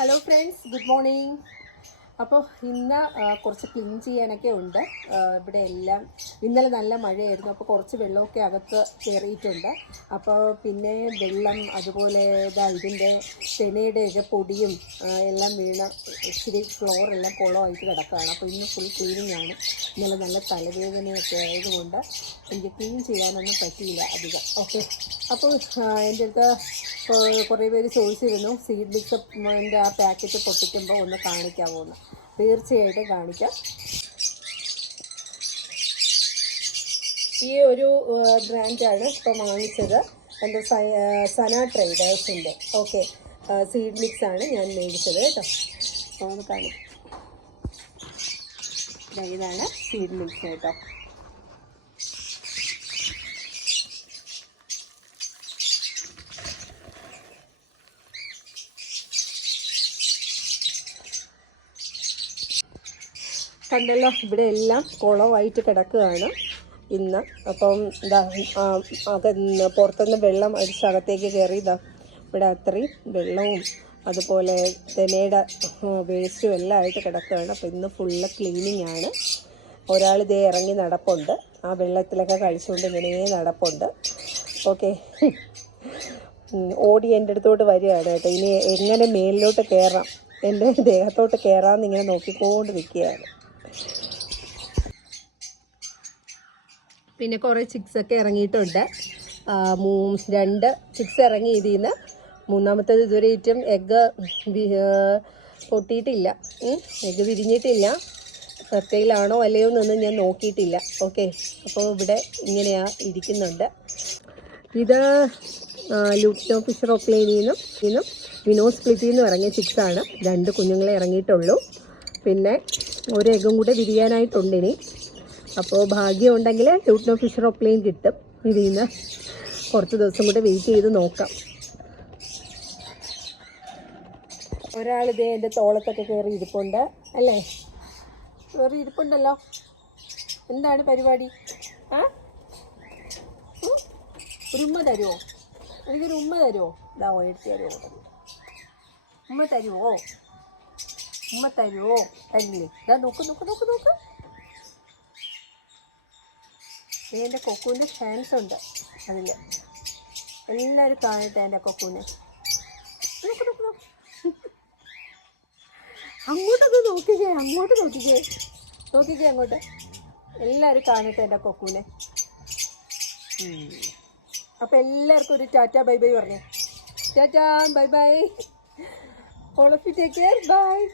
Hello friends, good morning. അപ്പോൾ ഇന്ന് കുറച്ച് ക്ലീൻ ചെയ്യാനൊക്കെ ഉണ്ട്. ഇവിടെ എല്ലാം ഇന്നലെ നല്ല മഴയായിരുന്നു, അപ്പോൾ കുറച്ച് വെള്ളമൊക്കെ അകത്ത് കയറിയിട്ടുണ്ട്. അപ്പോൾ പിന്നെ വെള്ളം, അതുപോലെ ഇതിൻ്റെ തെനയുടെയൊക്കെ പൊടിയും എല്ലാം വീണ ഇച്ചിരി ഫ്ലോറെല്ലാം കുളമായിട്ട് കിടക്കുകയാണ്. അപ്പോൾ ഇന്ന് ഫുൾ ക്ലീനിങ് ആണ്. ഇന്നലെ നല്ല തലവേദനയൊക്കെ ആയതുകൊണ്ട് എനിക്ക് ക്ലീൻ ചെയ്യാനൊന്നും പറ്റിയില്ല അധികം. ഓക്കെ, അപ്പോൾ എൻ്റെ അടുത്ത് കുറേ പേര് ചോദിച്ചിരുന്നു സീഡ് മിക്സിൻ്റെ ആ പാക്കറ്റ് പൊട്ടിക്കുമ്പോൾ ഒന്ന് കാണിക്കാമോ എന്ന്. തീർച്ചയായിട്ടും കാണിക്കാം. ഈ ഒരു ബ്രാൻഡാണ് ഇപ്പം വാങ്ങിച്ചത്, എൻ്റെ സന ട്രേഡേഴ്സിൻ്റെ. ഓക്കെ, സീഡ് മിക്സാണ് ഞാൻ മേടിച്ചത് കേട്ടോ. അപ്പോൾ ഒന്ന് കാണിക്കാം. ഇതാണ് സീഡ് മിക്സ് കേട്ടോ. കണ്ടല്ലോ, ഇവിടെ എല്ലാം കുളമായിട്ട് കിടക്കുകയാണ് ഇന്ന്. അപ്പം ഇതാ പുറത്തുനിന്ന് വെള്ളം അടിച്ചകത്തേക്ക് കയറി ഇവിടെ അത്രയും വെള്ളവും അതുപോലെ തെനയുടെ വേസ്റ്റും എല്ലാം ആയിട്ട് കിടക്കുകയാണ്. അപ്പോൾ ഇന്ന് ഫുള്ള് ക്ലീനിങ് ആണ്. ഒരാൾ ഇതേ ഇറങ്ങി നടപ്പുണ്ട്, ആ വെള്ളത്തിലൊക്കെ കളിച്ചുകൊണ്ട് ഇങ്ങനെ നടപ്പുണ്ട്. ഓക്കെ, ഓടി എൻ്റെ അടുത്തോട്ട് വരികയാണ് കേട്ടോ. ഇനി എങ്ങനെ മേലിലോട്ട് കയറാം, എൻ്റെ ദേഹത്തോട്ട് കയറാമെന്ന് ഇങ്ങനെ നോക്കിക്കൊണ്ട് നിൽക്കുകയാണ്. പിന്നെ കുറേ ചിക്സൊക്കെ ഇറങ്ങിയിട്ടുണ്ട്. 2 ചിക്സ് ഇറങ്ങി. ഇതിൽ നിന്ന് മൂന്നാമത്തേത് ഇതുവരെ ഏറ്റവും എഗ്ഗ് പൊട്ടിയിട്ടില്ല, എഗ്ഗ് വിരിഞ്ഞിട്ടില്ല. ഫെർട്ടൈലാണോ അല്ലയോ എന്നൊന്നും ഞാൻ നോക്കിയിട്ടില്ല. ഓക്കെ, അപ്പോൾ ഇവിടെ ഇങ്ങനെയാണ് ഇരിക്കുന്നുണ്ട്. ഇത് ലൂട്നോ ഫിഷർ ഓക്ലേനിൽ നിന്നും വിനോ സ്പ്ലിറ്റിൽ നിന്നും ഇറങ്ങിയ ചിക്സാണ്. 2 കുഞ്ഞുങ്ങളെ ഇറങ്ങിയിട്ടുള്ളൂ. പിന്നെ ഒരു എഗ്ഗും കൂടെ വിരിയാനായിട്ടുണ്ട് ഇനി. അപ്പോൾ ഭാഗ്യം ഉണ്ടെങ്കിൽ ലൂട്നോ ഫിഷർ ഓക്ലെയിൻ കിട്ടും. ഇതിൽ നിന്ന് കുറച്ച് ദിവസം കൂടെ വെയിറ്റ് ചെയ്ത് നോക്കാം. ഒരാളിതേ എൻ്റെ തോളത്തൊക്കെ കയറി ഇരിപ്പുണ്ട് അല്ലേ? കയറി ഇരിപ്പുണ്ടല്ലോ. എന്താണ് പരിപാടി? ഒരു ഉമ്മ തരുമോ? എനിക്കൊരു ഉമ്മ തരുമോ? ഇതാ എടുത്ത് തരുമോ? ഉമ്മ തരുമോ? ഉമ്മ തരുമോ? തരില്ലേ? ഇതാ നോക്ക് നോക്ക് നോക്ക് നോക്ക്. എൻ്റെ കൊക്കൂൻ്റെ ഫാൻസ് ഉണ്ട് അതിൽ. എല്ലാവരും കാണട്ടെ എൻ്റെ കൊക്കൂനെ. നോക്ക് നോക്ക് നോക്ക്. അങ്ങോട്ടൊന്ന് നോക്കിക്കേ, അങ്ങോട്ട് നോക്കിക്കേ, നോക്കിക്കേ അങ്ങോട്ട്. എല്ലാവരും കാണട്ടെ എൻ്റെ കൊക്കൂനെ. അപ്പോൾ എല്ലാവർക്കും ഒരു ടാറ്റാ ബൈ ബൈ പറഞ്ഞേ. Tata bye bye. All of you take care. Bye.